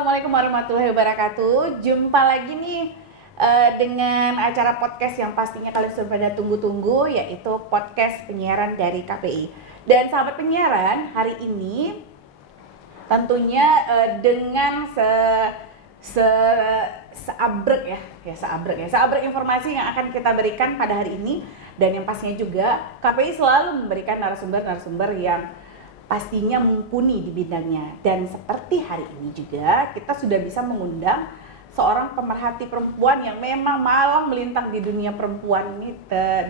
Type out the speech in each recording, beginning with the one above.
Assalamualaikum warahmatullahi wabarakatuh. Jumpa lagi nih dengan acara podcast yang pastinya kalian sudah pada tunggu-tunggu, yaitu podcast penyiaran dari KPI. Dan sahabat penyiaran, hari ini tentunya dengan seabrek informasi yang akan kita berikan pada hari ini, dan yang pastinya juga KPI selalu memberikan narasumber-narasumber yang pastinya mumpuni di bidangnya. Dan seperti hari ini juga kita sudah bisa mengundang seorang pemerhati perempuan yang memang malang melintang di dunia perempuan ini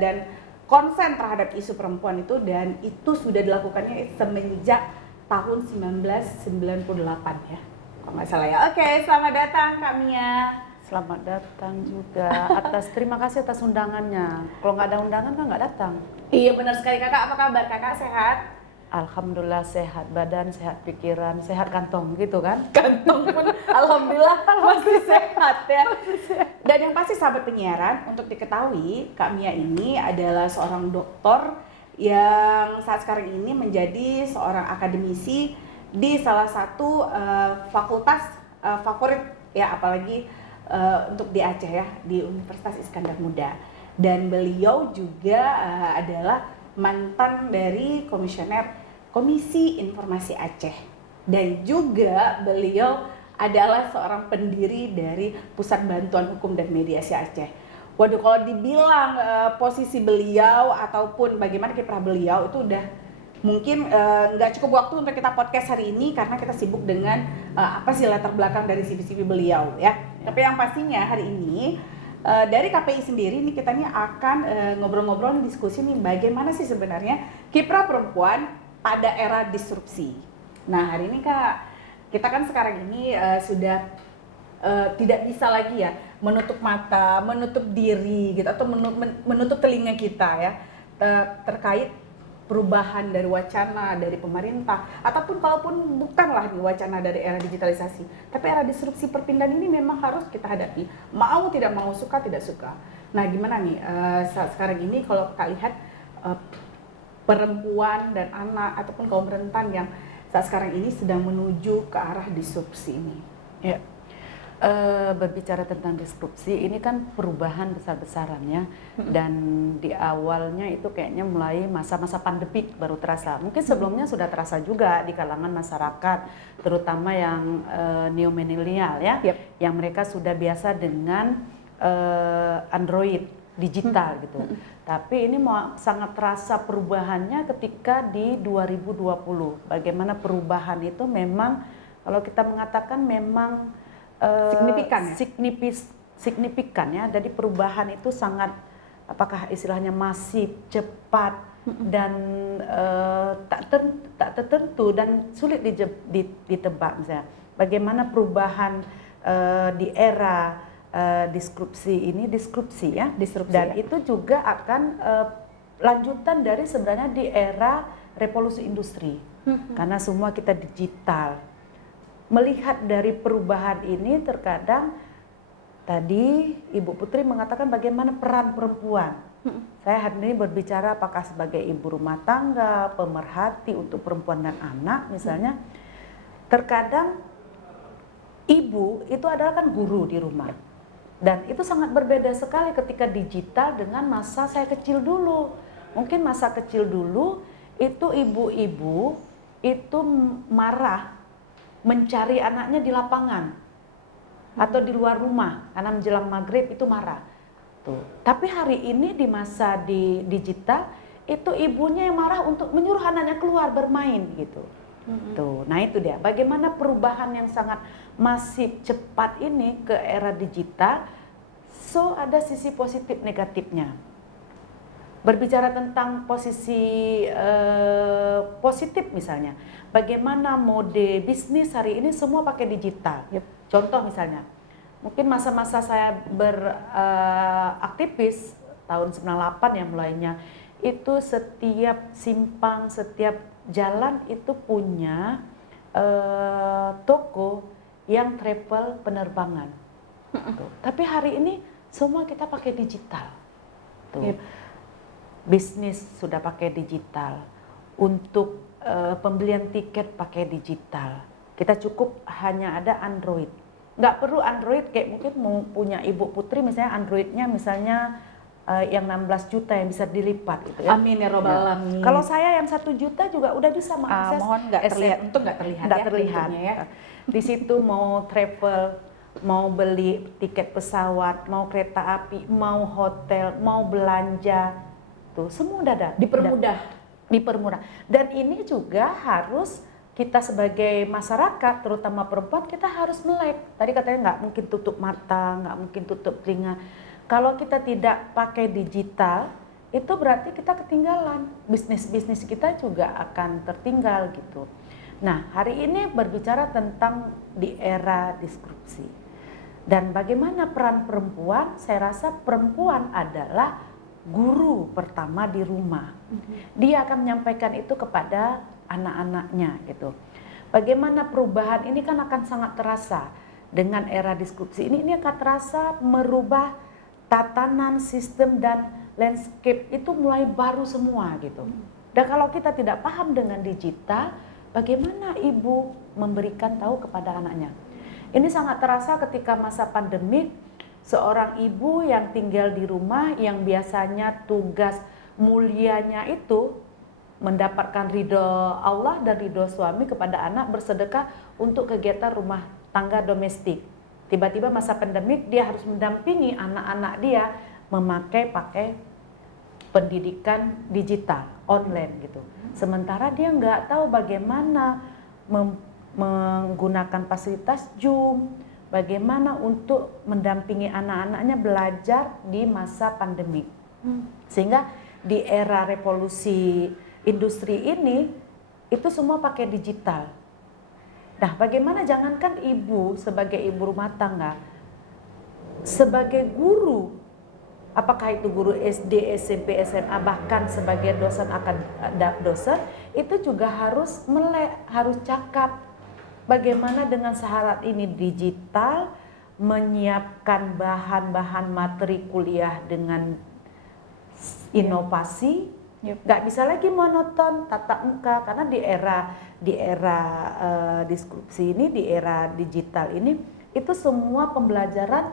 dan konsen terhadap isu perempuan itu, dan itu sudah dilakukannya semenjak tahun 1998 ya, kalau nggak salah ya. Oke, selamat datang Kak Mia. Selamat datang juga. Terima kasih atas undangannya. Kalau nggak ada undangan kan nggak datang. Iya benar sekali Kakak. Apa kabar Kakak, sehat? Alhamdulillah sehat badan, sehat pikiran, sehat kantong gitu kan? Kantong pun alhamdulillah masih sehat ya. Dan yang pasti sahabat penyiaran, untuk diketahui Kak Mia ini adalah seorang dokter yang saat sekarang ini menjadi seorang akademisi di salah satu fakultas favorit ya, apalagi untuk di Aceh ya, di Universitas Iskandar Muda. Dan beliau juga adalah mantan dari komisioner Komisi Informasi Aceh, dan juga beliau adalah seorang pendiri dari Pusat Bantuan Hukum dan Mediasi Aceh. Waduh, kalau dibilang posisi beliau ataupun bagaimana kiprah beliau itu udah mungkin nggak cukup waktu untuk kita podcast hari ini karena kita sibuk dengan apa sih latar belakang dari CV-CV beliau ya. Tapi yang pastinya hari ini dari KPI sendiri nih kita nih akan ngobrol-ngobrol, diskusi nih bagaimana sih sebenarnya kiprah perempuan pada era disrupsi. Nah hari ini Kak, kita kan sekarang ini sudah tidak bisa lagi ya menutup mata, menutup diri gitu, atau menutup telinga kita ya terkait perubahan dari wacana dari pemerintah, ataupun kalaupun bukanlah nih wacana dari era digitalisasi, tapi era disrupsi perpindahan ini memang harus kita hadapi, mau tidak mau, suka tidak suka. Nah gimana nih saat sekarang ini kalau kita lihat perempuan dan anak ataupun kaum rentan yang saat sekarang ini sedang menuju ke arah disrupsi ini? Ya. Berbicara tentang disrupsi ini kan perubahan besar-besaran ya, dan di awalnya itu kayaknya mulai masa-masa pandemik baru terasa. Mungkin sebelumnya sudah terasa juga di kalangan masyarakat, terutama yang neo milenial ya, yang mereka sudah biasa dengan Android digital gitu. Tapi ini sangat terasa perubahannya ketika di 2020. Bagaimana perubahan itu memang kalau kita mengatakan memang signifikan ya. Jadi perubahan itu sangat, apakah istilahnya masif, cepat, dan tak tertentu dan sulit ditebak misalnya. Bagaimana perubahan di era disrupsi ya, dan itu juga akan lanjutan dari sebenarnya di era revolusi industri, karena semua kita digital. Melihat dari perubahan ini, terkadang tadi Ibu Putri mengatakan bagaimana peran perempuan. Saya hari ini berbicara apakah sebagai ibu rumah tangga, pemerhati untuk perempuan dan anak misalnya. Terkadang ibu itu adalah kan guru di rumah. Dan itu sangat berbeda sekali ketika digital dengan masa saya kecil dulu. Mungkin masa kecil dulu itu ibu-ibu itu marah mencari anaknya di lapangan atau di luar rumah karena menjelang maghrib itu marah. Tuh. Tapi hari ini di masa di digital itu ibunya yang marah untuk menyuruh anaknya keluar bermain gitu. Tuh. Nah itu dia, bagaimana perubahan yang sangat masif cepat ini ke era digital. So ada sisi positif negatifnya. Berbicara tentang posisi positif misalnya, bagaimana mode bisnis hari ini semua pakai digital. Contoh misalnya, mungkin masa-masa saya beraktivis tahun 98 ya mulainya, itu setiap simpang, setiap jalan itu punya toko yang travel penerbangan. Tapi hari ini semua kita pakai digital. Bisnis sudah pakai digital, untuk pembelian tiket pakai digital, Kita cukup hanya ada Android. Nggak perlu Android kayak mungkin mau punya Ibu Putri misalnya Androidnya misalnya yang 16 juta yang bisa dilipat gitu ya. Amin ya robbal alamin. Kalau saya yang 1 juta juga udah bisa mengakses. Mohon nggak terlihat, untung nggak terlihat Nggak ya terlihat. bentuknya ya. Di situ mau travel, mau beli tiket pesawat, mau kereta api, mau hotel, mau belanja, tuh semua udah ada. Dipermudah. Dan ini juga harus kita sebagai masyarakat, terutama perempuan, kita harus melek. Tadi katanya nggak mungkin tutup mata, nggak mungkin tutup telinga. Kalau kita tidak pakai digital, itu berarti kita ketinggalan. Bisnis-bisnis kita juga akan tertinggal gitu. Nah, hari ini berbicara tentang di era disrupsi. Dan bagaimana peran perempuan? Saya rasa perempuan adalah guru pertama di rumah. Dia akan menyampaikan itu kepada anak-anaknya gitu. Bagaimana perubahan ini kan akan sangat terasa dengan era disrupsi ini akan terasa merubah tatanan, sistem dan landscape itu mulai baru semua gitu. Dan kalau kita tidak paham dengan digital, bagaimana ibu memberikan tahu kepada anaknya? Ini sangat terasa ketika masa pandemik, seorang ibu yang tinggal di rumah yang biasanya tugas mulianya itu mendapatkan ridho Allah dan ridho suami kepada anak bersedekah untuk kegiatan rumah tangga domestik. Tiba-tiba masa pandemik dia harus mendampingi anak-anak dia pakai pendidikan digital online gitu. Sementara dia nggak tahu bagaimana menggunakan fasilitas Zoom, bagaimana untuk mendampingi anak-anaknya belajar di masa pandemik. Sehingga di era revolusi industri ini itu semua pakai digital. Nah, bagaimana jangankan ibu sebagai ibu rumah tangga, sebagai guru, apakah itu guru SD, SMP, SMA, bahkan sebagai dosen dosen, itu juga harus melek, harus cakap bagaimana dengan syarat ini digital, menyiapkan bahan-bahan materi kuliah dengan inovasi. Nggak bisa lagi monoton tatap muka karena di era disrupsi ini, di era digital ini, itu semua pembelajaran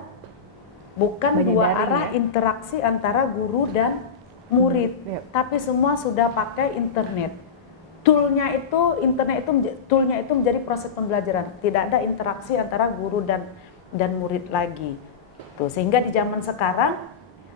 bukan dua arah interaksi antara guru dan murid, tapi semua sudah pakai internet. Toolnya itu menjadi proses pembelajaran, tidak ada interaksi antara guru dan murid lagi. Tuh, sehingga di zaman sekarang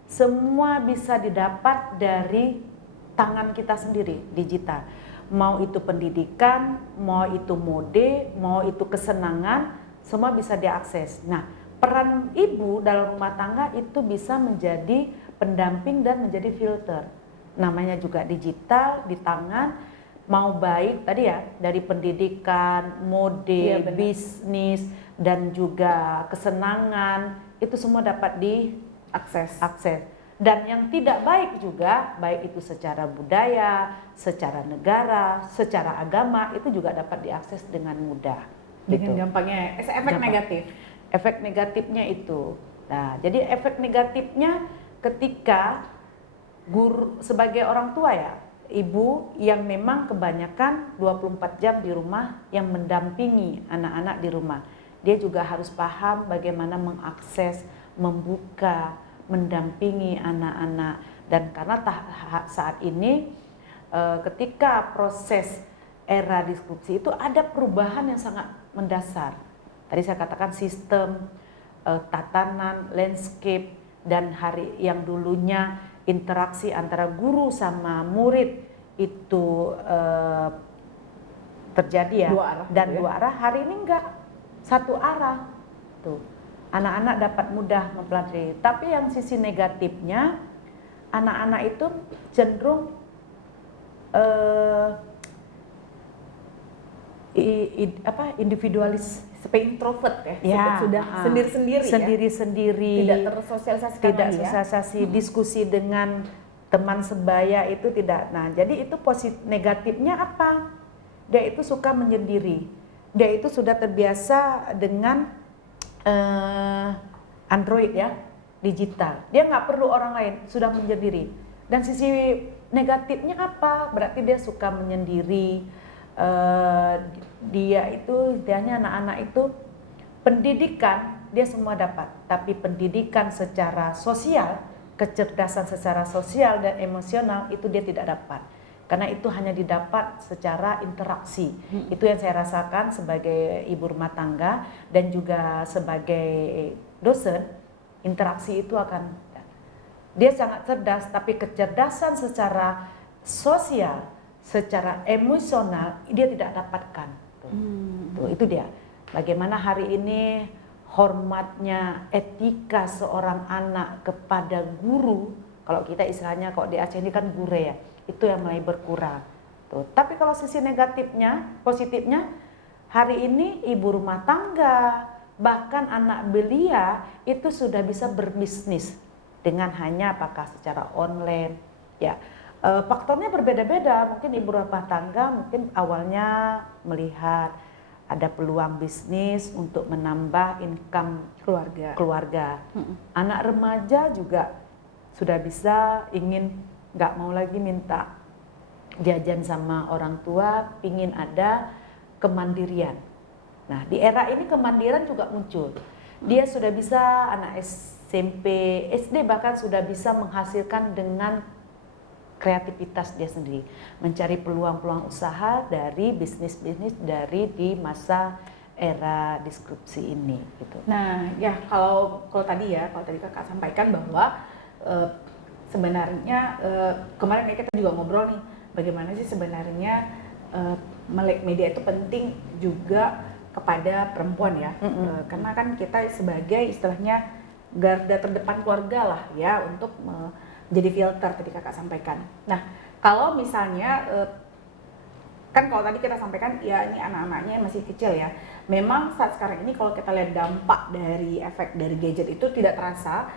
semua bisa didapat dari tangan kita sendiri, digital. Mau itu pendidikan, mau itu mode, mau itu kesenangan, semua bisa diakses. Nah, peran ibu dalam rumah tangga itu bisa menjadi pendamping dan menjadi filter. Namanya juga digital di tangan, mau baik tadi ya, dari pendidikan, mode, bisnis, dan juga kesenangan, itu semua dapat diakses. Dan yang tidak baik juga, baik itu secara budaya, secara negara, secara agama, itu juga dapat diakses dengan mudah. Dengan gampangnya, efek negatif. Efek negatifnya itu. Nah, jadi efek negatifnya ketika guru sebagai orang tua ya, ibu yang memang kebanyakan 24 jam di rumah yang mendampingi anak-anak di rumah. Dia juga harus paham bagaimana mengakses, membuka, mendampingi anak-anak. Dan karena saat ini ketika proses era disrupsi itu ada perubahan yang sangat mendasar. Tadi saya katakan sistem, tatanan, landscape, dan hari yang dulunya interaksi antara guru sama murid itu terjadi ya, dua arah, hari ini enggak, satu arah tuh. Anak-anak dapat mudah mempelajari, tapi yang sisi negatifnya anak-anak itu cenderung individualis, seperti introvert ya, sudah sendiri-sendiri, tidak tersosialisasikan, tidak sosialisasi, diskusi dengan teman sebaya itu tidak. Nah, jadi itu negatifnya apa? Dia itu suka menyendiri, dia itu sudah terbiasa dengan Android ya, digital. Dia nggak perlu orang lain, sudah menyendiri. Dan sisi negatifnya apa? Berarti dia suka menyendiri, dia itu istilahnya anak-anak itu pendidikan dia semua dapat, tapi pendidikan secara sosial, kecerdasan secara sosial dan emosional itu dia tidak dapat. Karena itu hanya didapat secara interaksi. Itu yang saya rasakan sebagai ibu rumah tangga dan juga sebagai dosen, interaksi itu akan, dia sangat cerdas, tapi kecerdasan secara sosial, secara emosional dia tidak dapatkan. Tuh, itu dia. Bagaimana hari ini hormatnya etika seorang anak kepada guru, kalau kita istilahnya kok di Aceh ini kan gure ya, itu yang mulai berkurang. Tuh. Tapi kalau sisi negatifnya, positifnya, hari ini ibu rumah tangga, bahkan anak belia itu sudah bisa berbisnis dengan hanya apakah secara online, ya. Faktornya berbeda-beda. Mungkin ibu rumah tangga mungkin awalnya melihat ada peluang bisnis untuk menambah income keluarga. Anak remaja juga sudah bisa ingin, nggak mau lagi minta jajan sama orang tua, pingin ada kemandirian. Nah, di era ini kemandirian juga muncul. Dia sudah bisa, anak SMP, SD bahkan sudah bisa menghasilkan dengan kreativitas dia sendiri, mencari peluang-peluang usaha dari bisnis-bisnis dari di masa era disrupsi ini gitu. Nah, ya kalau tadi Kakak sampaikan bahwa sebenarnya kemarin kita juga ngobrol nih, bagaimana sih sebenarnya melek media itu penting juga kepada perempuan ya. Karena kan kita sebagai istilahnya garda terdepan keluarga lah ya, untuk jadi filter ketika Kakak sampaikan. Nah, kalau misalnya kan kalau tadi kita sampaikan ya ini anak-anaknya masih kecil ya. Memang saat sekarang ini kalau kita lihat dampak dari efek dari gadget itu tidak terasa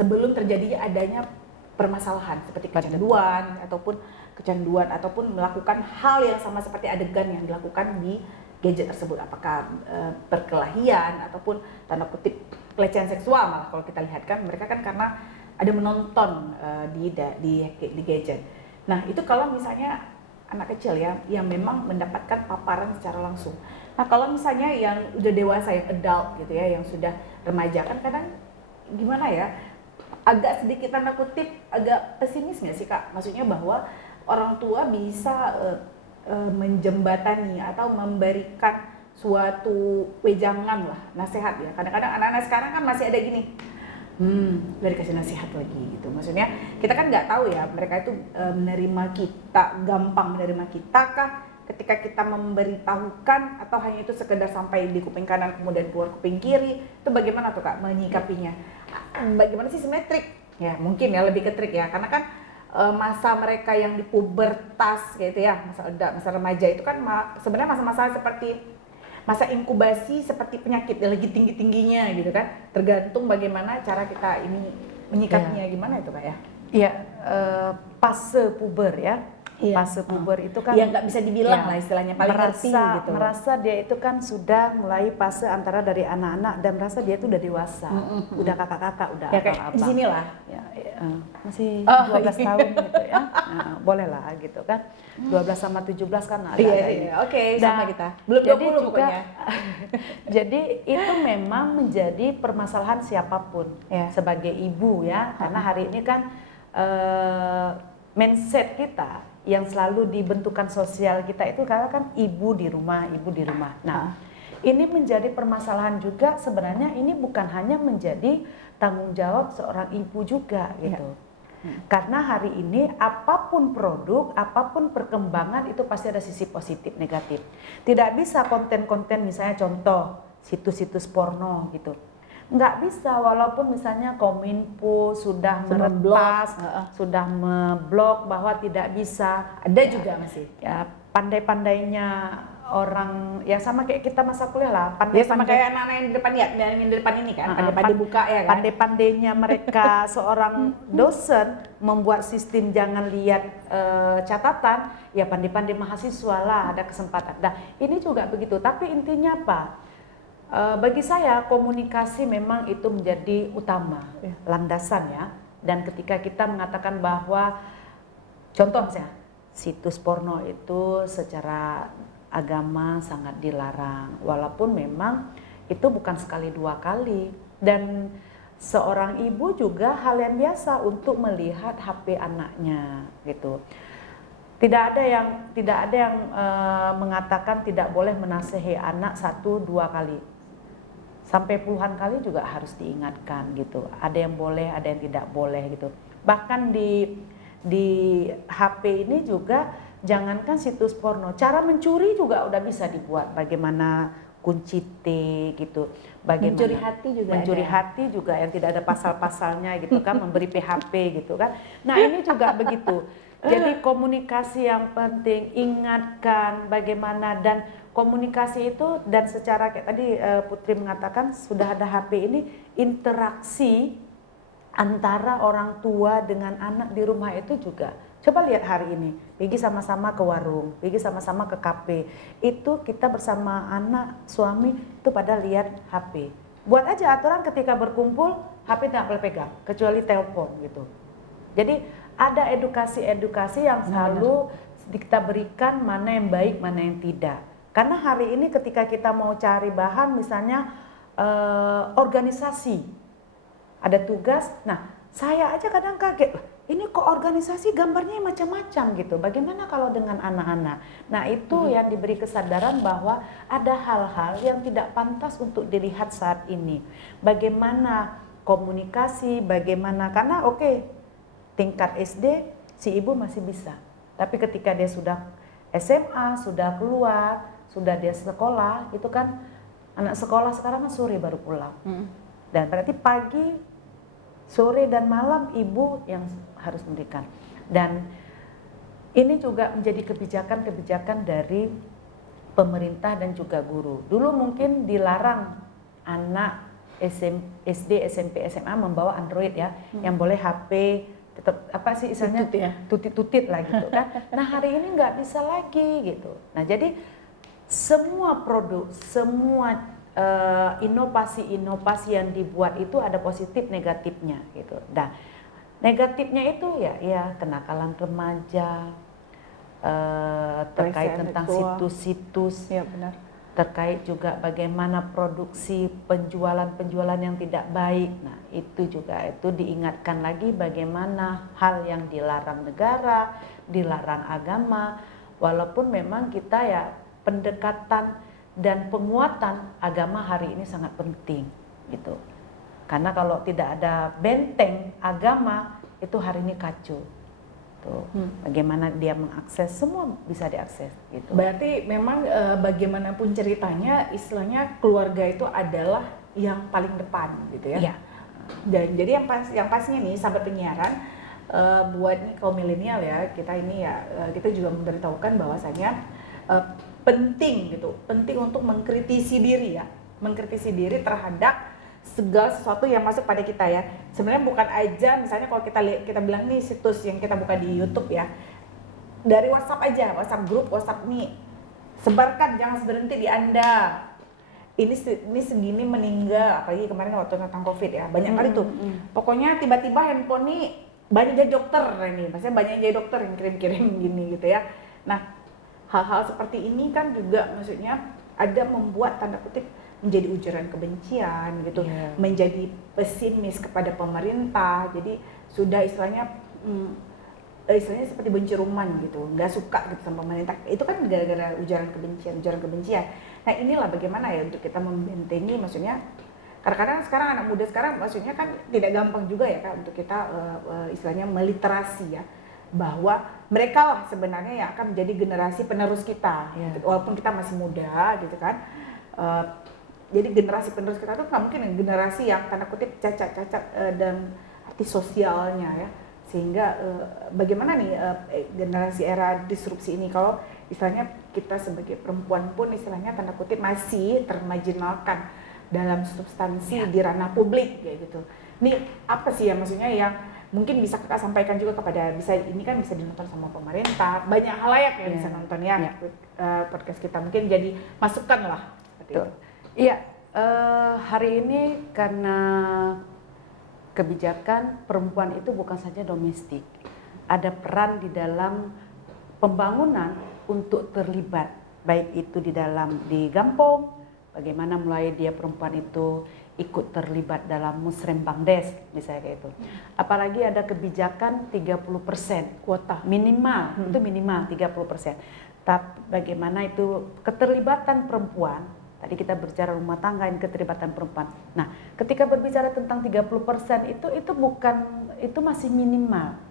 sebelum terjadi adanya permasalahan seperti kecanduan ataupun melakukan hal yang sama seperti adegan yang dilakukan di gadget tersebut, apakah perkelahian ataupun tanda kutip pelecehan seksual. Malah kalau kita lihat kan mereka kan karena ada menonton di gadget. Nah, itu kalau misalnya anak kecil ya yang memang mendapatkan paparan secara langsung. Nah, kalau misalnya yang udah dewasa, yang adult gitu ya, yang sudah remaja, kan kadang gimana ya, agak sedikit tanda kutip agak pesimis nggak sih Kak? Maksudnya bahwa orang tua bisa menjembatani atau memberikan suatu wejangan lah, nasihat ya. Kadang-kadang anak-anak sekarang kan masih ada gini, udah dikasih nasihat lagi gitu. Maksudnya kita kan nggak tahu ya mereka itu menerima kita, gampang menerima kita kah ketika kita memberitahukan, atau hanya itu sekedar sampai di kuping kanan kemudian keluar kuping kiri. Itu bagaimana tuh Kak menyikapinya? Bagaimana sih sebenarnya trik? Ya mungkin ya lebih ke trik ya, karena kan masa mereka yang di pubertas gitu ya, masa remaja itu kan sebenarnya masa-masa seperti masa inkubasi seperti penyakit yang lagi tinggi-tingginya gitu kan, tergantung bagaimana cara kita ini menyikapinya. Gimana itu Kak ya? Iya, fase puber ya. Fase puber itu kan ya nggak bisa dibilang lah istilahnya paling ngerti gitu. Merasa dia itu kan sudah mulai fase antara dari anak-anak dan merasa dia itu udah dewasa, udah kakak-kakak, udah ya kayak di sini lah ya, masih 12 tahun gitu ya. Nah, boleh lah gitu kan. 12 sama 17 kan ada. Oke, sama kita. Belum 20 pokoknya. Jadi itu memang menjadi permasalahan siapapun sebagai ibu ya, karena hari ini kan mindset kita yang selalu dibentukan sosial kita itu karena kan ibu di rumah. Nah, ini menjadi permasalahan juga sebenarnya. Ini bukan hanya menjadi tanggung jawab seorang ibu juga gitu. Karena hari ini apapun produk, apapun perkembangan itu pasti ada sisi positif negatif. Tidak bisa konten-konten misalnya contoh situs-situs porno gitu. Nggak bisa, walaupun misalnya Kominfo sudah meretas, sudah memblok bahwa tidak bisa. Ada ya, juga masih. Ya pandai-pandainya orang, ya sama kayak kita masa kuliah lah. Sama kayak anak-anak yang di depan ini kan, pandai-pandai buka ya kan. Pandai-pandainya mereka seorang dosen membuat sistem jangan lihat catatan, ya pandai-pandai mahasiswa lah ada kesempatan. Nah ini juga begitu, tapi intinya apa? Bagi saya komunikasi memang itu menjadi utama, landasan ya. Dan ketika kita mengatakan bahwa contoh misalnya situs porno itu secara agama sangat dilarang, walaupun memang itu bukan sekali dua kali, dan seorang ibu juga hal yang biasa untuk melihat HP anaknya gitu. Tidak ada yang mengatakan tidak boleh menasihi anak 1-2 kali, sampai puluhan kali juga harus diingatkan gitu. Ada yang boleh, ada yang tidak boleh gitu. Bahkan di HP ini juga jangankan situs porno, cara mencuri juga udah bisa dibuat. Bagaimana kunci T gitu, bagaimana Mencuri hati juga mencuri ada. hati juga yang tidak ada pasal-pasalnya gitu kan, memberi PHP gitu kan. Nah ini juga begitu. Jadi komunikasi yang penting, ingatkan bagaimana, dan komunikasi itu, dan secara kayak tadi Putri mengatakan sudah ada HP ini, interaksi antara orang tua dengan anak di rumah itu juga. Coba lihat hari ini, pergi sama-sama ke warung, pergi sama-sama ke kafe, itu kita bersama anak, suami itu pada lihat HP. Buat aja aturan ketika berkumpul, HP tidak boleh pegang, kecuali telepon gitu. Jadi ada edukasi-edukasi yang selalu kita berikan, mana yang baik, mana yang tidak. Karena hari ini ketika kita mau cari bahan, misalnya organisasi, ada tugas, nah saya aja kadang kaget, ini kok organisasi gambarnya macam-macam gitu, bagaimana kalau dengan anak-anak? Nah itu yang diberi kesadaran bahwa ada hal-hal yang tidak pantas untuk dilihat saat ini. Bagaimana komunikasi, bagaimana, karena oke, tingkat SD si ibu masih bisa, tapi ketika dia sudah SMA, sudah keluar, sudah dia sekolah, itu kan anak sekolah sekarang kan sore baru pulang. Dan berarti pagi, sore dan malam ibu yang harus memberikan. Dan ini juga menjadi kebijakan-kebijakan dari pemerintah dan juga guru. Dulu mungkin dilarang anak SD, SMP, SMA membawa Android ya, yang boleh HP tetap apa sih istilahnya tutit-tutit lah gitu kan. Nah hari ini nggak bisa lagi gitu. Nah jadi semua produk, semua inovasi-inovasi yang dibuat itu ada positif negatifnya gitu. Nah negatifnya itu ya kenakalan remaja, terkait tentang situs-situs, ya, benar. terkait juga bagaimana produksi penjualan yang tidak baik. Nah itu juga itu diingatkan lagi bagaimana hal yang dilarang negara, dilarang agama, walaupun memang kita ya pendekatan dan penguatan agama hari ini sangat penting gitu. Karena kalau tidak ada benteng agama itu hari ini kacau. Bagaimana dia mengakses, semua bisa diakses gitu. Berarti memang bagaimanapun ceritanya, istilahnya keluarga itu adalah yang paling depan gitu ya. Iya. Dan jadi yang pastinya nih sahabat penyiaran, buat nih kaum milenial ya, kita ini ya kita juga memberitahukan bahwasanya penting gitu, penting untuk mengkritisi diri ya, mengkritisi diri terhadap segala sesuatu yang masuk pada kita ya. Sebenarnya bukan aja misalnya kalau kita bilang nih situs yang kita buka di YouTube ya, dari WhatsApp aja, WhatsApp grup, WhatsApp nih sebarkan, jangan berhenti di Anda. Ini segini meninggal, apalagi kemarin waktu tentang COVID ya, banyak kali tuh. Pokoknya tiba-tiba handphone nih banyak jadi dokter ini, maksudnya banyak jadi dokter yang kirim-kirim gini gitu ya. Nah hal-hal seperti ini kan juga maksudnya ada membuat tanda kutip menjadi ujaran kebencian gitu, menjadi pesimis kepada pemerintah. Jadi sudah istilahnya seperti benci-ruman gitu, nggak suka gitu sama pemerintah. Itu kan gara-gara ujaran kebencian. Nah inilah bagaimana ya untuk kita membentengi, maksudnya kadang-kadang sekarang anak muda sekarang maksudnya kan tidak gampang juga ya kan untuk kita istilahnya meliterasi ya, bahwa mereka lah sebenarnya yang akan menjadi generasi penerus kita, gitu. Walaupun kita masih muda gitu kan. Jadi generasi penerus kita tuh nggak mungkin generasi yang tanda kutip cacat-cacat dan arti sosialnya ya, sehingga bagaimana nih generasi era disrupsi ini, kalau istilahnya kita sebagai perempuan pun istilahnya tanda kutip masih termarginalkan dalam substansi di ranah publik kayak gitu. Ini apa sih ya maksudnya yang mungkin bisa kita sampaikan juga kepada, ini kan bisa dinonton sama pemerintah, banyak halayak yang bisa nonton ya. Podcast kita mungkin jadi masukan lah seperti itu. Iya, hari ini karena kebijakan perempuan itu bukan saja domestik, ada peran di dalam pembangunan untuk terlibat baik itu di Gampong, bagaimana mulai dia perempuan itu ikut terlibat dalam Musrembang Des, misalnya kayak itu. Apalagi ada kebijakan 30% Kuota. minimal, itu minimal 30%. Tapi bagaimana itu keterlibatan perempuan, tadi kita berbicara rumah tangga, ini keterlibatan perempuan. Nah, ketika berbicara tentang 30% itu itu masih minimal.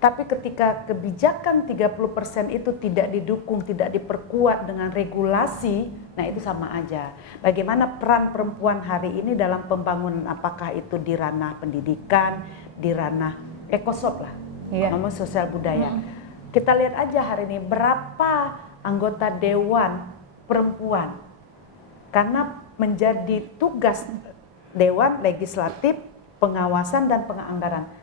Tapi ketika kebijakan 30% itu tidak didukung, tidak diperkuat dengan regulasi, nah itu sama aja. Bagaimana peran perempuan hari ini dalam pembangunan, apakah itu di ranah pendidikan, di ranah ekosop lah, ngomong sosial budaya. Kita lihat aja hari ini berapa anggota dewan perempuan. Karena menjadi tugas dewan legislatif, pengawasan dan penganggaran.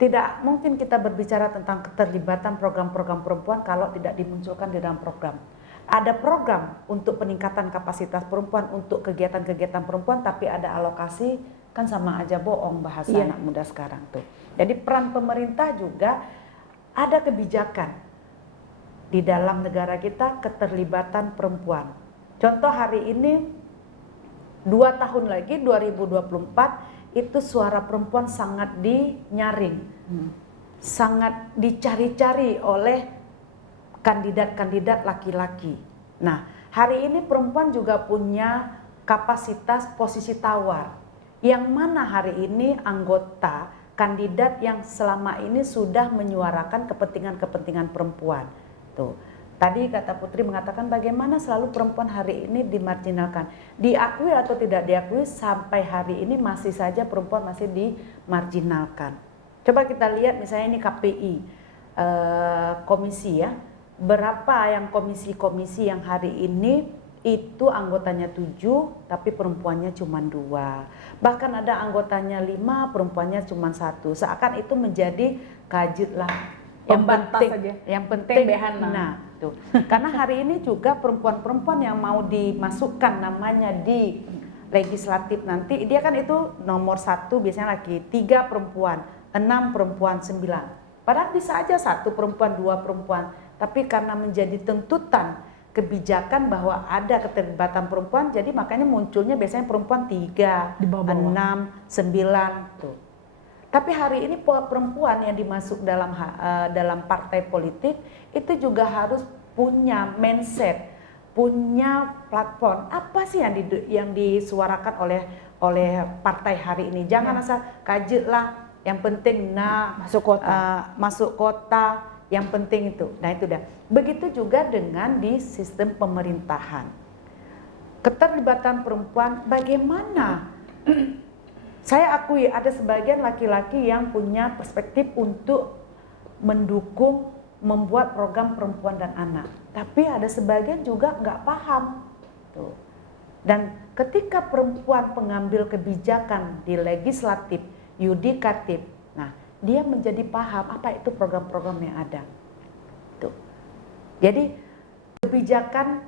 Tidak mungkin kita berbicara tentang keterlibatan program-program perempuan kalau tidak dimunculkan di dalam program. Ada program untuk peningkatan kapasitas perempuan, untuk kegiatan-kegiatan perempuan, tapi ada alokasi, kan sama aja bohong bahasa anak muda sekarang tuh. Jadi peran pemerintah juga ada kebijakan di dalam negara kita keterlibatan perempuan. Contoh hari ini 2 tahun lagi 2024 itu suara perempuan sangat dinyaring, sangat dicari-cari oleh kandidat-kandidat laki-laki. Nah, hari ini perempuan juga punya kapasitas posisi tawar, yang mana hari ini anggota kandidat yang selama ini sudah menyuarakan kepentingan-kepentingan perempuan. Tuh. Tadi kata Putri mengatakan bagaimana selalu perempuan hari ini dimarginalkan. Diakui atau tidak diakui sampai hari ini masih saja perempuan masih dimarginalkan. Coba kita lihat misalnya ini KPI, komisi ya. Berapa yang komisi-komisi yang hari ini itu anggotanya 7 tapi perempuannya cuma 2. Bahkan ada anggotanya 5, perempuannya cuma 1. Seakan itu menjadi kajut lah. Yang penting nah tuh. Karena hari ini juga perempuan-perempuan yang mau dimasukkan namanya di legislatif nanti, dia kan itu nomor 1 biasanya laki, 3 perempuan, 6 perempuan, 9. Padahal bisa aja 1 perempuan, 2 perempuan, tapi karena menjadi tuntutan kebijakan bahwa ada keterlibatan perempuan, jadi makanya munculnya biasanya perempuan 3, 6, 9 tuh. Tapi hari ini perempuan yang dimasuk dalam partai politik itu juga harus punya mindset, punya platform. Apa sih yang disuarakan oleh partai hari ini? Jangan asal kajet lah. Yang penting masuk kota, yang penting itu. Nah itu dah. Begitu juga dengan di sistem pemerintahan. Keterlibatan perempuan bagaimana? Saya akui ada sebagian laki-laki yang punya perspektif untuk mendukung membuat program perempuan dan anak. Tapi ada sebagian juga nggak paham. Tuh. Dan ketika perempuan pengambil kebijakan di legislatif, yudikatif, nah dia menjadi paham apa itu program-program yang ada. Tuh. Jadi kebijakan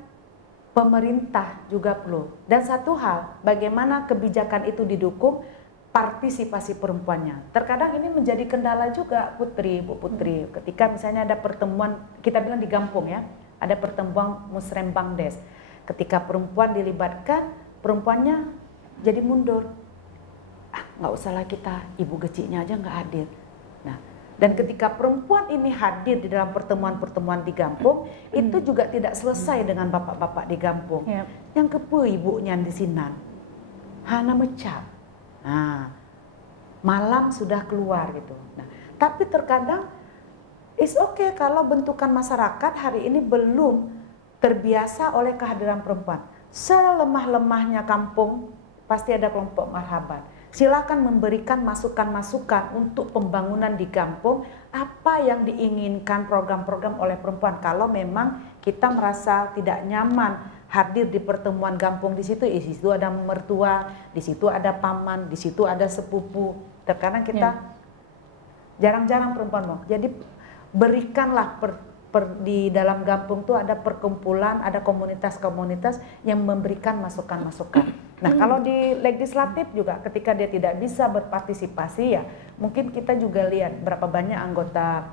pemerintah juga perlu. Dan satu hal, bagaimana kebijakan itu didukung, partisipasi perempuannya. Terkadang ini menjadi kendala juga Bu Putri. Ketika misalnya ada pertemuan, kita bilang di Gampong ya, ada pertemuan Musrembang Des. Ketika perempuan dilibatkan, perempuannya jadi mundur. Nggak usahlah kita, ibu kecilnya aja nggak hadir. Nah, dan ketika perempuan ini hadir di dalam pertemuan-pertemuan di Gampong, itu juga tidak selesai dengan bapak-bapak di Gampong. Yang kepu ibunya di Sinan, hana mecap. Nah, malam sudah keluar gitu. Nah, tapi terkadang it's okay kalau bentukan masyarakat hari ini belum terbiasa oleh kehadiran perempuan. Selemah-lemahnya kampung pasti ada kelompok marhaban. Silakan memberikan masukan-masukan untuk pembangunan di kampung, apa yang diinginkan program-program oleh perempuan. Kalau memang kita merasa tidak nyaman hadir di pertemuan Gampong, di situ ada mertua, di situ ada paman, di situ ada sepupu. Terkadang kita jarang-jarang perempuan mau. Jadi berikanlah di dalam Gampong itu ada perkumpulan, ada komunitas-komunitas yang memberikan masukan-masukan. Nah, kalau di legislatif juga ketika dia tidak bisa berpartisipasi ya, mungkin kita juga lihat berapa banyak anggota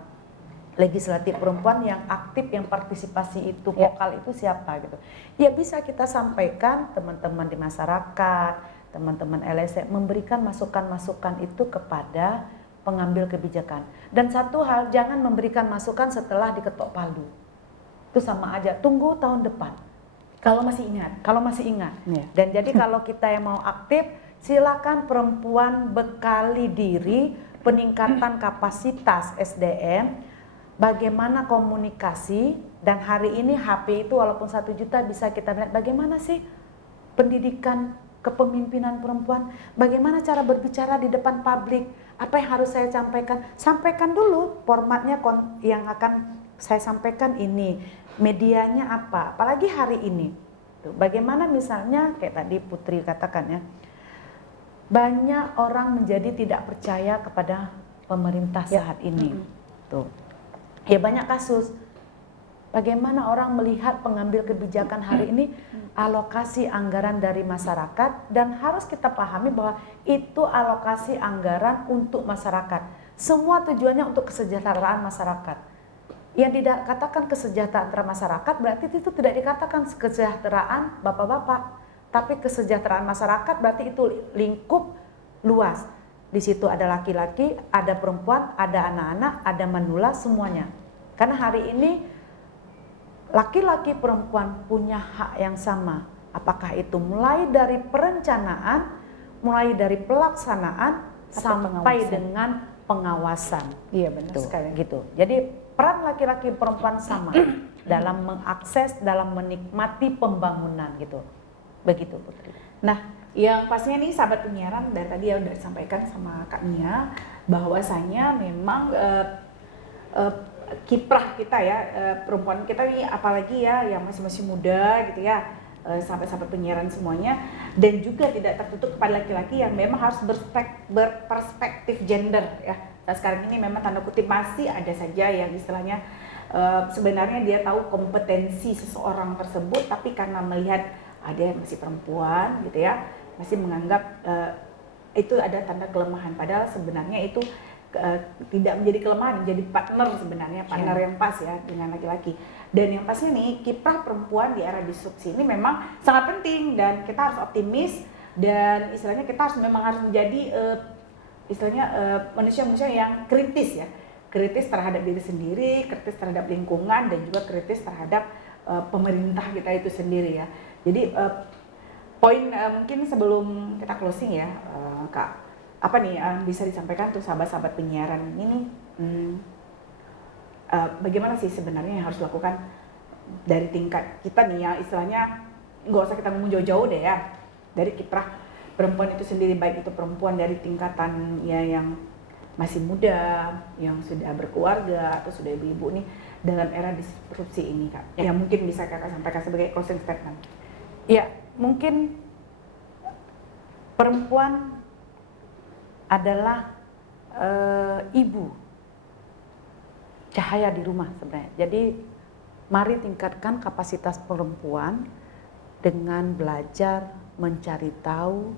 legislatif perempuan yang aktif, yang partisipasi itu, vokal itu siapa gitu. Ya bisa kita sampaikan teman-teman di masyarakat, teman-teman LSM memberikan masukan-masukan itu kepada pengambil kebijakan. Dan satu hal, jangan memberikan masukan setelah diketok palu. Itu sama aja, tunggu tahun depan. Kalau masih ingat. Kalau masih ingat. Iya. Dan jadi kalau kita yang mau aktif, silakan perempuan bekali diri, peningkatan kapasitas SDM, bagaimana komunikasi, dan hari ini HP itu walaupun 1 juta bisa kita lihat bagaimana sih pendidikan kepemimpinan perempuan, bagaimana cara berbicara di depan publik, apa yang harus saya sampaikan, sampaikan dulu formatnya yang akan saya sampaikan ini, medianya apa, apalagi hari ini. Tuh, bagaimana misalnya kayak tadi Putri katakan ya, banyak orang menjadi tidak percaya kepada pemerintah saat ini. Tuh. Ya banyak kasus. Bagaimana orang melihat pengambil kebijakan hari ini, alokasi anggaran dari masyarakat, dan harus kita pahami bahwa itu alokasi anggaran untuk masyarakat. Semua tujuannya untuk kesejahteraan masyarakat. Yang tidak katakan kesejahteraan masyarakat berarti itu tidak dikatakan kesejahteraan bapak-bapak, tapi kesejahteraan masyarakat berarti itu lingkup luas. Di situ ada laki-laki, ada perempuan, ada anak-anak, ada manula, semuanya. Karena hari ini laki-laki perempuan punya hak yang sama. Apakah itu mulai dari perencanaan, mulai dari pelaksanaan, sampai dengan pengawasan. Iya benar Tuh, sekali. gitu. Jadi peran laki-laki perempuan sama dalam mengakses, dalam menikmati pembangunan gitu. Begitu Putri. Nah, yang pastinya nih sahabat penyiaran, dari tadi ya udah disampaikan sama Kak Mia bahwasanya memang kiprah kita ya, perempuan kita nih apalagi ya yang masih muda gitu ya, sahabat-sahabat penyiaran semuanya, dan juga tidak tertutup kepada laki-laki yang memang harus berperspektif gender ya. Nah, sekarang ini memang tanda kutip masih ada saja yang istilahnya sebenarnya dia tahu kompetensi seseorang tersebut, tapi karena melihat ada yang masih perempuan gitu ya, masih menganggap itu ada tanda kelemahan, padahal sebenarnya itu tidak menjadi kelemahan, menjadi partner sebenarnya, partner yang pas ya dengan laki-laki. Dan yang pasnya nih, kiprah perempuan di era disrupsi ini memang sangat penting, dan kita harus optimis, dan istilahnya kita memang harus menjadi manusia-manusia yang kritis ya, kritis terhadap diri sendiri, kritis terhadap lingkungan, dan juga kritis terhadap pemerintah kita itu sendiri ya. Jadi poin mungkin sebelum kita closing ya, Kak, apa nih yang bisa disampaikan tuh sahabat-sahabat penyiaran ini, bagaimana sih sebenarnya yang harus dilakukan dari tingkat kita nih ya, istilahnya nggak usah kita ngomong jauh-jauh deh ya, dari kiprah perempuan itu sendiri, baik itu perempuan dari tingkatan ya yang masih muda, yang sudah berkeluarga atau sudah ibu-ibu nih dalam era disrupsi ini, Kak. Yang mungkin bisa Kakak sampaikan sebagai closing statement. Ya, mungkin perempuan adalah ibu cahaya di rumah sebenarnya. Jadi mari tingkatkan kapasitas perempuan dengan belajar, mencari tahu,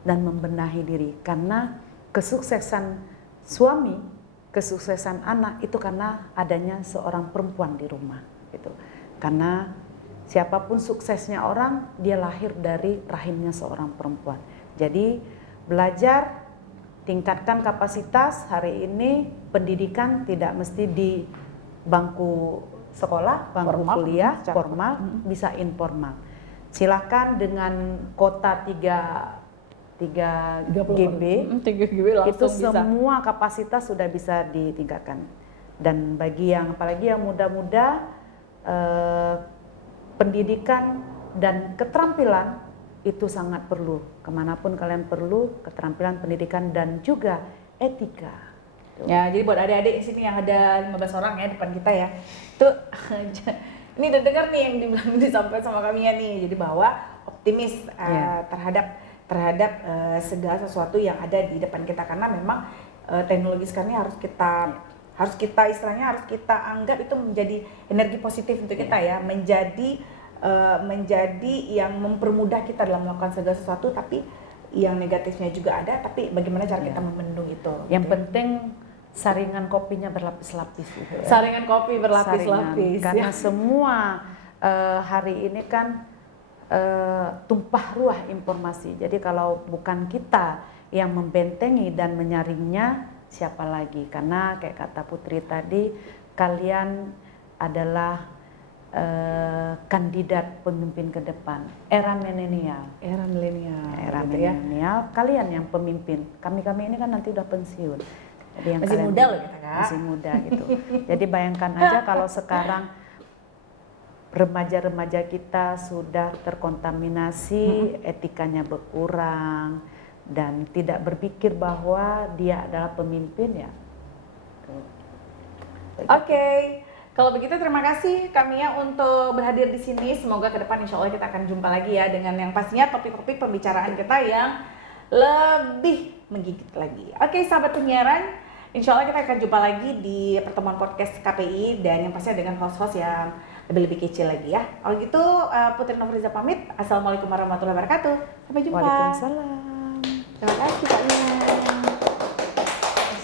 dan membenahi diri. Karena kesuksesan suami, kesuksesan anak itu karena adanya seorang perempuan di rumah gitu. Karena siapapun suksesnya orang, dia lahir dari rahimnya seorang perempuan. Jadi belajar, tingkatkan kapasitas. Hari ini pendidikan tidak mesti di bangku sekolah, bangku Formal, kuliah, formal, bisa informal. Silakan dengan kota 3 GB, 3 GB langsung itu bisa. semua kapasitas sudah bisa ditingkatkan. Dan bagi yang apalagi yang muda-muda, pendidikan dan keterampilan itu sangat perlu. Kemanapun kalian perlu keterampilan, pendidikan, dan juga etika. Ya, jadi buat adik-adik di sini yang ada 15 orang ya depan kita ya, tuh ini udah dengar nih yang disampaikan sama kami ya nih. Jadi bahwa optimis terhadap segala sesuatu yang ada di depan kita, karena memang teknologi sekarang ini harus kita istilahnya harus kita anggap itu menjadi energi positif untuk kita ya, menjadi yang mempermudah kita dalam melakukan segala sesuatu, tapi yang negatifnya juga ada, tapi bagaimana cara kita membendung itu. Yang penting saringan kopinya berlapis-lapis gitu ya. Saringan kopi berlapis-lapis. Karena Ya. semua hari ini kan tumpah ruah informasi. Jadi kalau bukan kita yang membentengi dan menyaringnya, siapa lagi? Karena kayak kata Putri tadi, kalian adalah kandidat pemimpin ke depan era milenial. Era milenial. Era gitu ya. milenial, kalian yang pemimpin. Kami ini kan nanti udah pensiun. Jadi yang Masih kalian muda loh kita, Kak. masih muda gitu. Jadi bayangkan aja kalau sekarang remaja-remaja kita sudah terkontaminasi, etikanya berkurang dan tidak berpikir bahwa dia adalah pemimpin ya. Oke, kalau begitu terima kasih Kak Mia untuk berhadir di sini. Semoga ke depan insya Allah kita akan jumpa lagi ya dengan yang pastinya topik-topik pembicaraan kita yang lebih menggigit lagi. Oke, sahabat penyiaran, insya Allah kita akan jumpa lagi di pertemuan podcast KPI dan yang pastinya dengan host-host yang lebih kecil lagi ya. Kalau gitu Putri Novriza pamit. Assalamualaikum warahmatullahi wabarakatuh. Sampai jumpa. Waalaikumsalam.